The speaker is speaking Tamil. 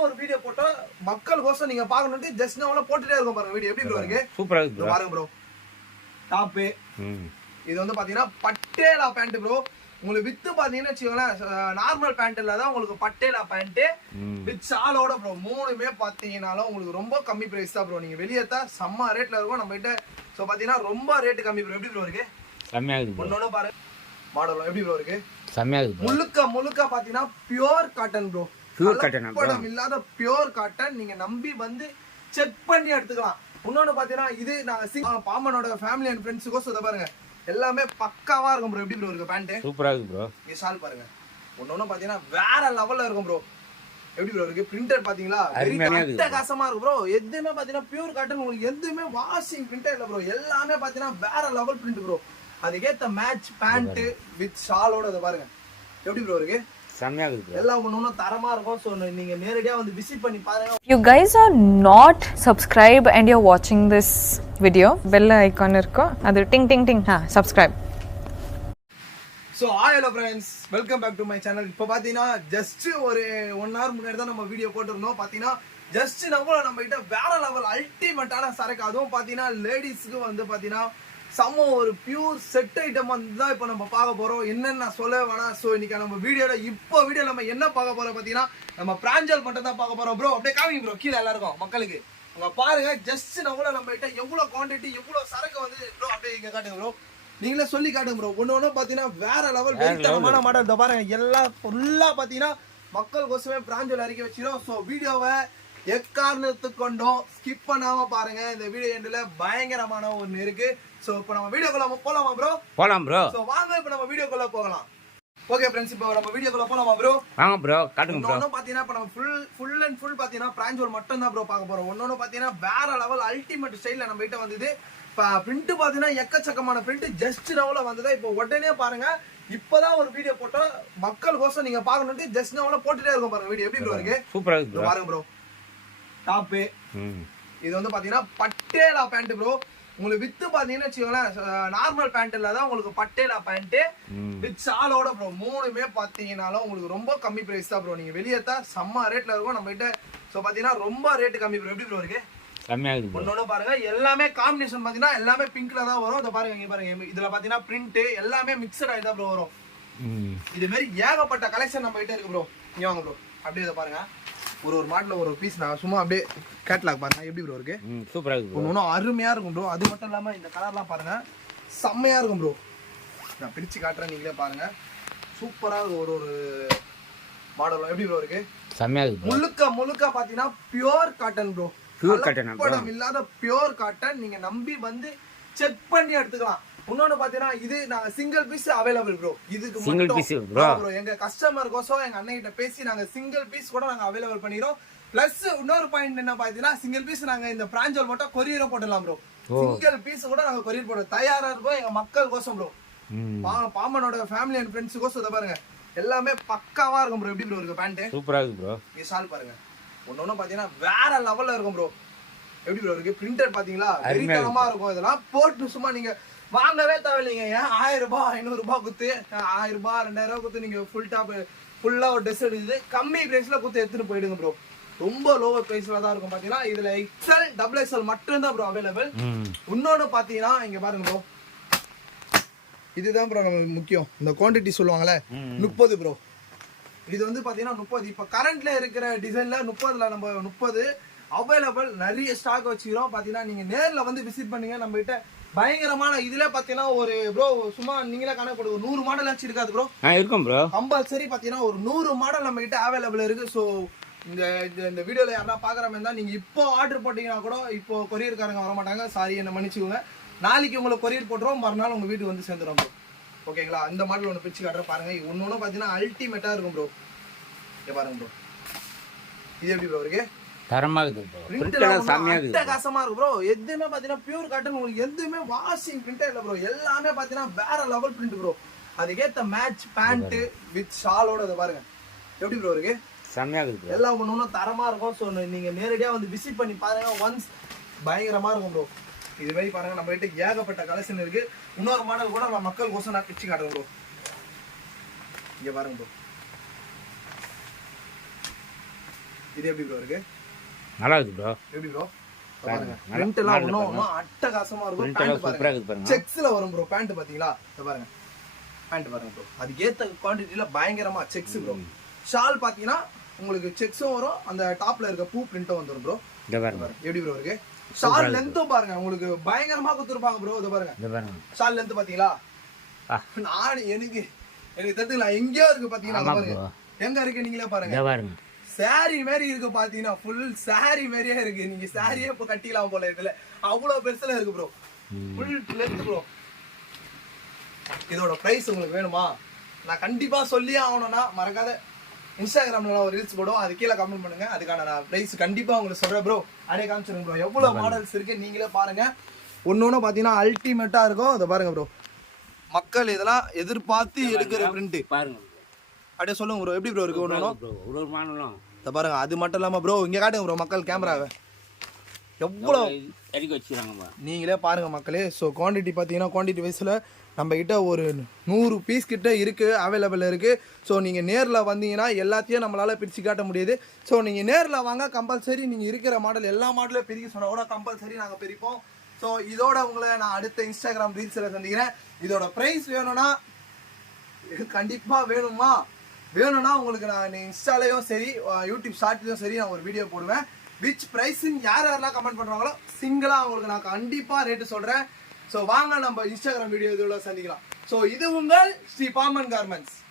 இப்பதான் ஒரு வீடியோ போட்டா மக்களுக்கோசம் நீங்க பாக்கணும்னு ஜஸ்ட் நவல போட்டுட்டே இருக்கோம் பாருங்க. வீடியோ எப்படி ப்ரோ இருக்கு? சூப்பரா இருக்கு ப்ரோ. பாருங்க ப்ரோ. டாப் இது வந்து பாத்தீங்கன்னா பட்டேலா பேண்ட் ப்ரோ. உங்களுக்கு வித்து பாத்தீங்கன்னா வெச்சுக்கோங்களேன், நார்மல் பேண்ட்ல தான் உங்களுக்கு பட்டேலா பேண்ட் வித் ஷாலோட ப்ரோ. மூணுமே பாத்தீங்கன்னாலும் உங்களுக்கு ரொம்ப கம்மி பிரைஸ் தான் ப்ரோ. நீங்க வெளியே தான் செம்ம ரேட்ல இருக்கும் நம்ம கிட்ட. சோ பாத்தீங்கன்னா ரொம்ப ரேட் கம்மி ப்ரோ. எப்படி ப்ரோ இருக்கு? செம்மையா இருக்கு. ஒன்னொன்னு பாருங்க மாடல் எப்படி ப்ரோ இருக்கு? செம்மையா இருக்கு. முழுக்க பாத்தீங்கன்னா pure cotton bro. Pure cotton படம் இல்லாத பியூர் காட்டன். நீங்க நம்பி வந்து செக் பண்ணி எடுத்துக்கலாம். இன்னொன்னு பாத்தீங்கன்னா இது நாங்க பாமனோட ஃபேமிலி அண்ட் ஃப்ரெண்ட்ஸுக்கோ சொல்ல பாருங்க, எல்லாமே பக்காவா இருக்கும் ப்ரோ. எப்படி ப்ரோ இருக்கு பேண்ட்? சூப்பரா இருக்கு ப்ரோ. இது ஷால் பாருங்க, ஒன்னொன்னு பாத்தீங்கன்னா வேற லெவல்ல இருக்கும் ப்ரோ. எப்படி ப்ரோ இருக்கு? பிரிண்டர் பாத்தீங்களா அட்டகாசமா இருக்கு ப்ரோ. எதுவுமே பாத்தீங்கன்னா பியூர் காட்டன். உங்களுக்கு எதுவுமே வாஷிங் பிரிண்டர் இல்ல ப்ரோ. எல்லாமே பாத்தீங்கன்னா வேற லெவல் பிரிண்ட் ப்ரோ. அதுக்கேத்த மேட்ச் பேண்ட் வித் ஷாலோட இத பாருங்க. எப்படி ப்ரோ இருக்கு? செம்மையா இருக்கு. எல்லாம் ஒண்ணு தரமா இருக்கும். சோ நீங்க நேரடியா வந்து விசிட் பண்ணி பாருங்க. You guys are not subscribed and you're watching this video, bell icon irko adu ting ting ting subscribe. So hi hello friends, welcome back to my channel. இப்போ பாத்தீங்கன்னா ஜஸ்ட் ஒரு 1 hour முன்னாடி தான் நம்ம வீடியோ போட்டுருந்தோம். பாத்தீங்கன்னா ஜஸ்ட் நம்ம கிட்ட வேற லெவல் அல்டிமேட்டான சரக்கு. அதுவும் பாத்தீங்கன்னா லேடிஸ்க்கு வந்து பாத்தீங்கன்னா சம ஒரு பியூர் செட் ஐட்டம் வந்து தான் இப்போ நம்ம பார்க்க போறோம். என்னன்னு நான் சொல்ல வேணாம். ஸோ இன்னைக்கு நம்ம வீடியோ நம்ம என்ன பார்க்க போறோம் பாத்தீங்கன்னா, நம்ம பிராஞ்சல் மட்டும் தான் பார்க்க போறோம் ப்ரோ. அப்படியே காமிங்க ப்ரோ கீழே எல்லாருக்கும் மக்களுக்கு. அங்க பாருங்க ஜஸ்ட் நம்ம கிட்ட எவ்வளவு குவான்டிட்டி எவ்வளவு சரக்கு வந்து ப்ரோ. அப்படியே இங்க காட்டுங்க ப்ரோ, நீங்களே சொல்லி காட்டுங்க ப்ரோ. ஒன்னு பாத்தீங்கன்னா வேற லெவல் வெயிட்டான மாடல். இத பாருங்க எல்லாம் ஃபுல்லா பாத்தீங்கன்னா மக்களுக்கோசமே பிராஞ்சல் அறிக்கை வச்சிரும். ஸோ வீடியோவை எக்காரணத்துக்கு கொண்டோம் ஸ்கிப் பண்ணாம பாருங்க. இந்த வீடியோ எண்ட்ல பயங்கரமான ஒண்ணு இருக்கு. சோ இப்போ நம்ம வீடியோக்குள்ள போலாமா ப்ரோ? போலாம் ப்ரோ. சோ வாங்க இப்போ நம்ம வீடியோக்குள்ள போகலாம். ஓகே फ्रेंड्स, இப்போ நம்ம வீடியோக்குள்ள போலாமா ப்ரோ? வாங்க ப்ரோ, காட்டுங்க ப்ரோ. இன்னொன்னு பாத்தீங்கன்னா இப்போ நம்ம ஃபுல் அண்ட் ஃபுல் பாத்தீங்கன்னா பிராஞ்சல் மட்டும் தான் ப்ரோ பார்க்க போறோம். இன்னொன்னு பாத்தீங்கன்னா வேற லெவல் அல்டிமேட் ஸ்டைல்ல நம்ம கிட்ட வந்தது. பிரிண்ட் பாத்தீங்கன்னா எக்கச்சக்கமான பிரிண்ட் ஜஸ்ட் நவல வந்ததா. இப்போ உடனே பாருங்க, இப்பதான் ஒரு வீடியோ போட்டா மக்களுக்கோசம் நீங்க பாக்கணும்னு ஜஸ்ட் நவல போட்டுட்டே இருக்கோம் பாருங்க. வீடியோ எப்படி ப்ரோ இருக்கு? சூப்பரா இருக்கு. பாருங்க ப்ரோ, டாப் இது வந்து பாத்தீங்கன்னா பட்டேலா பேண்ட் ப்ரோ. உங்களுக்கு வித்து பாத்தீங்கன்னா வெச்சுக்கோங்களேன், நார்மல் பேண்ட்ல தான் உங்களுக்கு பட்டேலா பேண்ட் வித் ஷாலோட ப்ரோ. மூணுமே பாத்தீங்கன்னாலும் உங்களுக்கு ரொம்ப கம்மி பிரைஸ் தான் ப்ரோ. நீங்க வெளியே தான் செம்ம ரேட்ல இருக்கும் நம்ம கிட்ட. சோ பாத்தீங்கன்னா ரொம்ப ரேட் கம்மி ப்ரோ. எப்படி ப்ரோ இருக்கு? செம்மையா இருக்கு. ஒன்னொன்னு பாருங்க, எல்லாமே காம்பினேஷன் பாத்தீங்கன்னா எல்லாமே பிங்க்ல தான் வரும். இத பாருங்க, இங்க பாருங்க, இதுல பாத்தீங்கன்னா பிரிண்ட் எல்லாமே மிக்ஸ்ட் ஆயிதான் ப்ரோ வரும். இது மாதிரி ஏகப்பட்ட கலெக்ஷன் நம்ம கிட்ட இருக்கு ப்ரோ. இங்க வாங்க ப்ரோ, அப்படியே இத பாருங்க. ஒரு மாடல ஒரு பீஸ் நான் சும்மா அப்படியே கேட்லாக் பாருங்க. எப்படி ப்ரோ இருக்கு? சூப்பரா இருக்கு. ஒண்ணு அருமையா இருக்கும் ப்ரோ. அது மட்டும் இல்லாம இந்த கலர்லாம் பாருங்க செம்மையா இருக்கும் ப்ரோ. நான் பிரிச்சு காட்டுறேன், நீங்களே பாருங்க. சூப்பரா ஒரு மாடல். எப்படி ப்ரோ இருக்கு? செம்மையா இருக்கு. முழுக்க பாத்தீங்கன்னா pure cotton bro. Pure cotton படம் இல்லாத பியூர் காட்டன். நீங்க நம்பி வந்து செக் பண்ணி எடுத்துக்கலாம். இன்னொன்னு பாத்தீங்கன்னா இது நாங்க சிங்கிள் பீஸ் அவைலபிள் ப்ரோ. இதுக்கு சிங்கிள் பீஸ் ப்ரோ. எங்க கஸ்டமருக்கோசம் எங்க அண்ணன் கிட்ட பேசி நாங்க சிங்கிள் பீஸ் கூட நாங்க அவைலபிள் பண்ணிரோம். பிளஸ் இன்னொரு பாயிண்ட் என்ன பாத்தீங்கன்னா, சிங்கிள் பீஸ் நாங்க இந்த பிராஞ்சல் மட்டும் கொரியரும் போடலாம் ப்ரோ. சிங்கிள் பீஸ் கூட நாங்க கொரியர் போட தயாரா இருக்கோம் எங்க மக்களுக்கோசம் ப்ரோ. பாமனோட ஃபேமிலி அண்ட் ஃப்ரெண்ட்ஸுக்கோசம் இத பாருங்க, எல்லாமே பக்காவா இருக்கும் ப்ரோ. எப்படி ப்ரோ இருக்கு பேண்ட்? சூப்பரா இருக்கு ப்ரோ. இது ஷால் பாருங்க, ஒன்னொன்னு பாத்தீங்கன்னா வேற லெவல்ல இருக்கும் ப்ரோ. எப்படி ப்ரோ இருக்கு? பிரிண்டர் பாத்தீங்களா வெறித்தனமா இருக்கும். இதெல்லாம் போட்டு சும்மா நீங்க வாங்கவே தேவையில்லைங்க. 1000 ரூபாய் 500 ரூபாய் குத்து, 1000 ரூபாய் 2000 ரூபாய் குத்து நீங்க ஃபுல் டாப் ஃபுல்லா ஒரு ட்ரெஸ் எடுத்து கம்மி பிரைஸ்ல குத்து எடுத்துட்டு போயிடுங்க ப்ரோ. ரொம்ப லோவர் பிரைஸ்ல தான் இருக்கும். பாத்தீங்கன்னா இதுல XL XXL மட்டும் தான் ப்ரோ அவைலபிள். இன்னொன்னு பாத்தீங்கன்னா இங்க பாருங்க ப்ரோ, இதுதான் ப்ரோ நமக்கு முக்கியம். இந்த குவாண்டிட்டி சொல்லுவாங்கல்ல 30 ப்ரோ. இது வந்து பாத்தீங்கன்னா 30. இப்ப கரண்ட்ல இருக்கிற டிசைன்ல 30ல நம்ம 30 அவைலபிள். நிறைய ஸ்டாக் வச்சுக்கிறோம். பாத்தீங்கன்னா நீங்க நேர்ல வந்து விசிட் பண்ணுங்க. நம்ம கிட்ட பயங்கரமான இதுல பாத்தீங்கன்னா ஒரு ப்ரோ சும்மா நீங்களே கணக்கு போடு, ஒரு 100 மாடல் ஆச்சு இருக்காது ப்ரோ? இருக்கும் ப்ரோ. கம்பல்சரி பாத்தீங்கன்னா ஒரு 100 மாடல் நம்ம கிட்ட அவைலபிள் இருக்கு. சோ இந்த வீடியோல யாரா பாக்குற மாதிரி இருந்தா நீங்க இப்போ ஆர்டர் போட்டீங்கன்னா கூட இப்போ கொரியர்காரங்க வர மாட்டாங்க, சாரி என்ன மன்னிச்சுக்கோங்க. நாளைக்கு உங்களுக்கு கொரியர் போட்டுறோம், மறுநாள் உங்க வீட்டுக்கு வந்து சேர்ந்துடும் ப்ரோ. ஓகேங்களா? அந்த மாடல் ஒன்று பிரிச்சு காட்டுற பாருங்க. ஒன்னு பாத்தீங்கன்னா அல்டிமேட்டா இருக்கும் ப்ரோ. இங்க பாருங்க ப்ரோ, இது எப்படி ப்ரோ இருக்கு? தரமா இருக்கு ப்ரோ. பிரிண்ட் செமையா இருக்கு. அட்டகாசமா இருக்கு ப்ரோ. எதுமே பாத்தீங்கன்னா பியூர் காட்டன். உங்களுக்கு எதுமே வாஷிங் பிரிண்ட் இல்ல ப்ரோ. எல்லாமே பாத்தீங்கன்னா வேற லெவல் பிரிண்ட் ப்ரோ. அதுக்கேத்த மேட்ச் பேண்ட் வித் ஷாலோட இத பாருங்க. எப்படி ப்ரோ இருக்கு? செமையா இருக்கு. எல்லாம் ஒண்ணு தரமா இருக்கும். சோ நீங்க நேரடியா வந்து விசிட் பண்ணி பாருங்க. ஒன்ஸ் பயங்கரமா இருக்கும் ப்ரோ. இது மாதிரி பாருங்க, நம்ம கிட்ட ஏகப்பட்ட கலெக்ஷன் இருக்கு. இன்னொரு மாடல் கூட நம்ம மக்களுக்கோசம் நான் பிச்சு காட்டுறேன் ப்ரோ. இங்க பாருங்க ப்ரோ, இது எப்படி ப்ரோ இருக்கு? நல்லா இருக்கு ப்ரோ. எப்படி ப்ரோ பாருங்க, நல்லா- பிரிண்ட் எல்லாம் நல்லா ஒன்றும் அட்டகாசமா இருக்கும். Print பேண்ட் எல்லாம் சூப்பரா பாருங்க, இருக்குது பாருங்க. செக்ஸ்ல வரும் ப்ரோ. பேண்ட் பாத்தீங்களா? இத பாருங்க, பேண்ட் பாருங்க ப்ரோ. அதுக்கு ஏத்த குவாண்டிட்டில பயங்கரமா செக்ஸ் ப்ரோ. ஷால் பாத்தீங்கன்னா உங்களுக்கு செக்ஸும் வரும், அந்த டாப்ல இருக்க பூ பிரிண்ட்டும் வந்துரும் ப்ரோ. இங்க பாருங்க. எப்படி ப்ரோ இருக்கு? ஷால் லென்த்தும் பாருங்க உங்களுக்கு பயங்கரமா கொடுத்துருப்பாங்க ப்ரோ. இத பாருங்க, இங்க பாருங்க. ஷால் லென்த் பாத்தீங்களா? ஆ. நான் எனக்கு தெரிஞ்சுல எங்கேயோ இருக்கு பாத்தீங்களா? ஆமா பாருங்க bro. எங்க இருக்கு நீங்களே பாருங்க. இங்க பாருங்க. சாரி மாதிரி இருக்கு பாத்தீங்கன்னா, ஃபுல் சாரி மாதிரியே இருக்கு. நீங்க சாரியே இப்ப கட்டிக்கலாம் போல இதுல, அவ்வளவு பெருசுல இருக்கு ப்ரோ. Full length bro. இதோட பிரைஸ் உங்களுக்கு வேணுமா? நான் கண்டிப்பா சொல்லியே ஆகணும்னா மறக்காத இன்ஸ்டாகிராம்ல ஒரு ரீல்ஸ் போடுவோம், அது கீழே கமெண்ட் பண்ணுங்க. அதுக்கான நான் பிரைஸ் கண்டிப்பா உங்களுக்கு சொல்றேன் ப்ரோ. அப்படியே காமிச்சிருங்க ப்ரோ, எவ்வளவு மாடல்ஸ் இருக்கு நீங்களே பாருங்க. ஒன்னொன்னு பாத்தீங்கன்னா அல்டிமேட்டா இருக்கும். அதை பாருங்க ப்ரோ, மக்கள் இதெல்லாம் எதிர்பார்த்து எடுக்கிற பிரிண்ட். பாருங்க அப்படியே சொல்லுங்க ப்ரோ, எப்படி ப்ரோ இருக்கு ஒன்னொன்னும்? ப்ரோ. ஒரு மாடலும் இதை பாருங்க. அது மட்டும் இல்லாம ப்ரோ, இங்க காட்டுங்க ப்ரோ மக்கள் கேமராவை, எவ்வளோ இறக்கி வச்சுக்கிறாங்கப்பா. நீங்களே பாருங்க மக்களே. ஸோ குவான்டிட்டி பார்த்தீங்கன்னா, குவான்டிட்டி வைஸில் நம்ம கிட்ட ஒரு 100 பீஸ் கிட்ட இருக்கு, அவைலபிள் இருக்கு. ஸோ நீங்கள் நேரில் வந்தீங்கன்னா எல்லாத்தையும் நம்மளால பிரித்து காட்ட முடியாது. ஸோ நீங்கள் நேரில் வாங்க, கம்பல்சரி நீங்கள் இருக்கிற மாடல் எல்லா மாடலும் பிரிக்க சொன்னால் கூட கம்பல்சரி நாங்கள் பிரிப்போம். ஸோ இதோட உங்களை நான் அடுத்த இன்ஸ்டாகிராம் ரீல்ஸில் சந்திக்கிறேன். இதோட ப்ரைஸ் வேணும்னா கண்டிப்பாக வேணும்னா உங்களுக்கு நான் இன்ஸ்டாலையும் சரி யூடியூப் ஷார்ட்லையும் சரி நான் ஒரு வீடியோ போடுவேன். விச் ப்ரைஸ்ன்னு யாரெல்லாம் கமெண்ட் பண்ணுறாங்களோ சிங்கிளாக அவங்களுக்கு நான் கண்டிப்பாக ரேட்டு சொல்கிறேன். ஸோ வாங்க நம்ம இன்ஸ்டாகிராம் வீடியோ இதோட சந்திக்கலாம். ஸோ இது உங்கள் ஸ்ரீ பாமன் கார்மெண்ட்ஸ்.